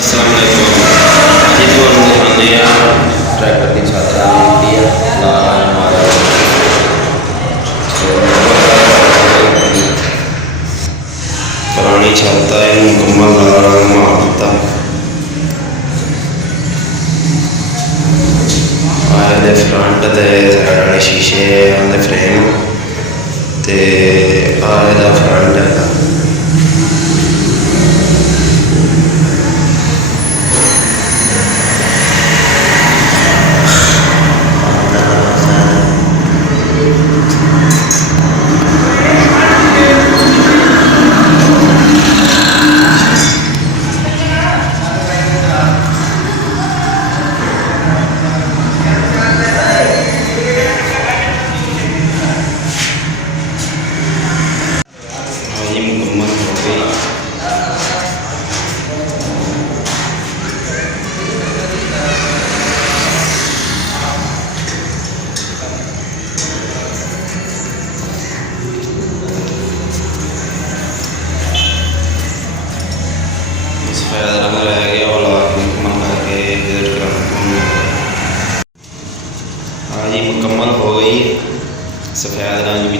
अस्सलाम वालेकुम। अभी तो हमने ट्रैक्टर की छत ली है पुरानी छत है मुकम्मल रंग मार दिता दे फ्रंट दे साइड वाले शीशे आंदे फ्रेम ते आ फ्रंट है मुकम्मल हो गई। सफेद रंग रह गया और लाल मुकम्मल करके विजिट कराना। हाँ जी मुकम्मल हो गई सफ़ेद रंग भी